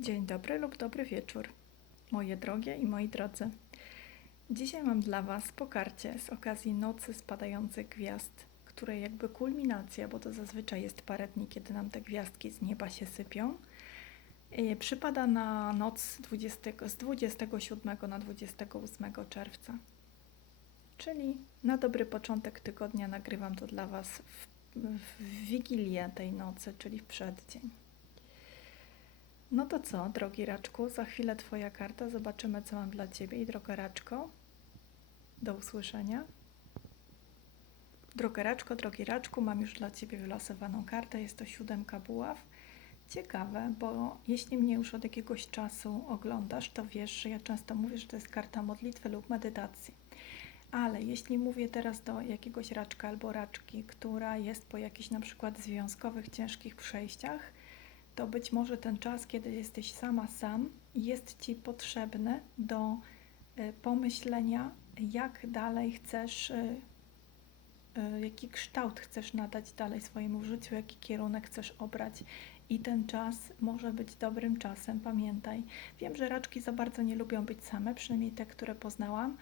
Dzień dobry lub dobry wieczór, moje drogie i moi drodzy. Dzisiaj mam dla Was po karcie z okazji nocy spadających gwiazd, której jakby kulminacja, bo to zazwyczaj jest parę dni, kiedy nam te gwiazdki z nieba się sypią, e, przypada na noc 20, z 27 na 28 czerwca. Czyli na dobry początek tygodnia nagrywam to dla Was w, w wigilię tej nocy, czyli w przeddzień. No to co, drogi Raczku, za chwilę Twoja karta, zobaczymy co mam dla Ciebie i droga Raczko, do usłyszenia. Droga Raczko, drogi Raczku, mam już dla Ciebie wylosowaną kartę, jest to siódemka buław. Ciekawe, bo jeśli mnie już od jakiegoś czasu oglądasz, to wiesz, że ja często mówię, że to jest karta modlitwy lub medytacji. Ale jeśli mówię teraz do jakiegoś raczka albo raczki, która jest po jakichś na przykład związkowych, ciężkich przejściach, to być może ten czas, kiedy jesteś sama sam, jest Ci potrzebny do y, pomyślenia, jak dalej chcesz, y, y, jaki kształt chcesz nadać dalej swojemu życiu, jaki kierunek chcesz obrać. I ten czas może być dobrym czasem, pamiętaj. Wiem, że raczki za bardzo nie lubią być same, przynajmniej te, które poznałam,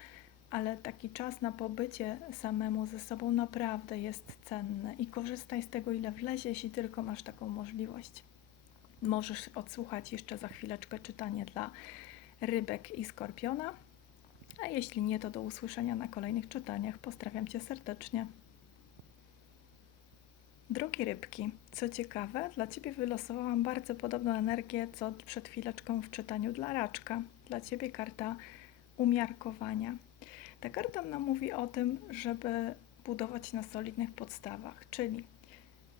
ale taki czas na pobycie samemu ze sobą naprawdę jest cenny i korzystaj z tego, ile wlezie, jeśli tylko masz taką możliwość. Możesz odsłuchać jeszcze za chwileczkę czytanie dla rybek i skorpiona. A jeśli nie, to do usłyszenia na kolejnych czytaniach. Pozdrawiam Cię serdecznie. Drogie rybki, co ciekawe, dla Ciebie wylosowałam bardzo podobną energię, co przed chwileczką w czytaniu dla raczka. Dla Ciebie karta umiarkowania. Ta karta nam mówi o tym, żeby budować na solidnych podstawach, czyli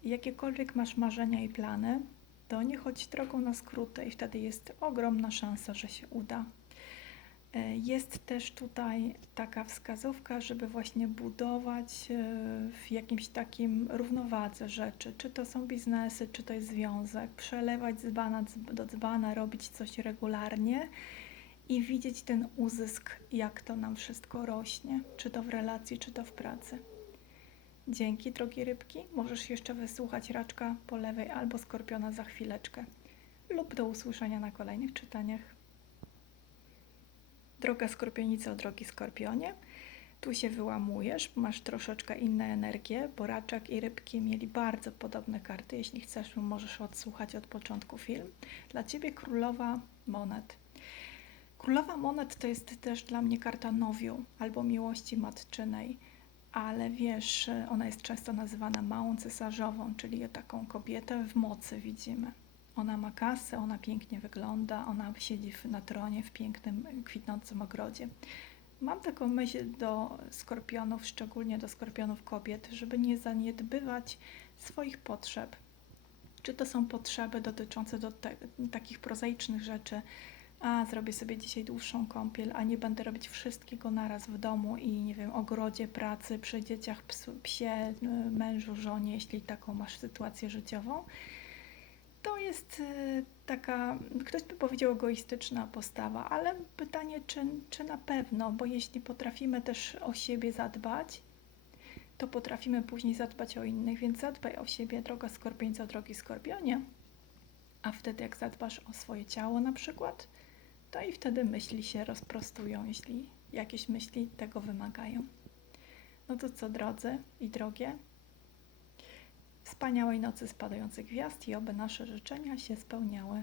jakiekolwiek masz marzenia i plany, to nie chodź drogą na skróty i wtedy jest ogromna szansa, że się uda. E, Jest też tutaj taka wskazówka, żeby właśnie budować e, w jakimś takim równowadze rzeczy, czy to są biznesy, czy to jest związek, przelewać dzbana dzb- do dzbana, robić coś regularnie i widzieć ten uzysk, jak to nam wszystko rośnie, czy to w relacji, czy to w pracy. Dzięki, drogie rybki. Możesz jeszcze wysłuchać raczka po lewej albo skorpiona za chwileczkę. Lub do usłyszenia na kolejnych czytaniach. Droga skorpionico, drogi skorpionie, tu się wyłamujesz, masz troszeczkę inne energie, bo raczek i rybki mieli bardzo podobne karty. Jeśli chcesz, możesz odsłuchać od początku film. Dla Ciebie królowa monet. Królowa monet to jest też dla mnie karta nowiu albo miłości matczynej ale wiesz, ona jest często nazywana małą cesarzową, czyli taką kobietę w mocy widzimy. Ona ma kasę, ona pięknie wygląda, ona siedzi na tronie w pięknym, kwitnącym ogrodzie. Mam taką myśl do skorpionów, szczególnie do skorpionów kobiet, żeby nie zaniedbywać swoich potrzeb. Czy to są potrzeby dotyczące do takich prozaicznych rzeczy, a zrobię sobie dzisiaj dłuższą kąpiel, a nie będę robić wszystkiego naraz w domu i nie wiem, ogrodzie, pracy, przy dzieciach, psu, psie, mężu, żonie, jeśli taką masz sytuację życiową. To jest y, taka, ktoś by powiedział egoistyczna postawa, ale pytanie, czy, czy na pewno, bo jeśli potrafimy też o siebie zadbać, to potrafimy później zadbać o innych, więc zadbaj o siebie, droga skorpiońca, drogi skorpionie. A wtedy, jak zadbasz o swoje ciało na przykład, to i wtedy myśli się rozprostują, jeśli jakieś myśli tego wymagają. No to co, drodzy i drogie? Wspaniałej nocy spadających gwiazd i oby nasze życzenia się spełniały.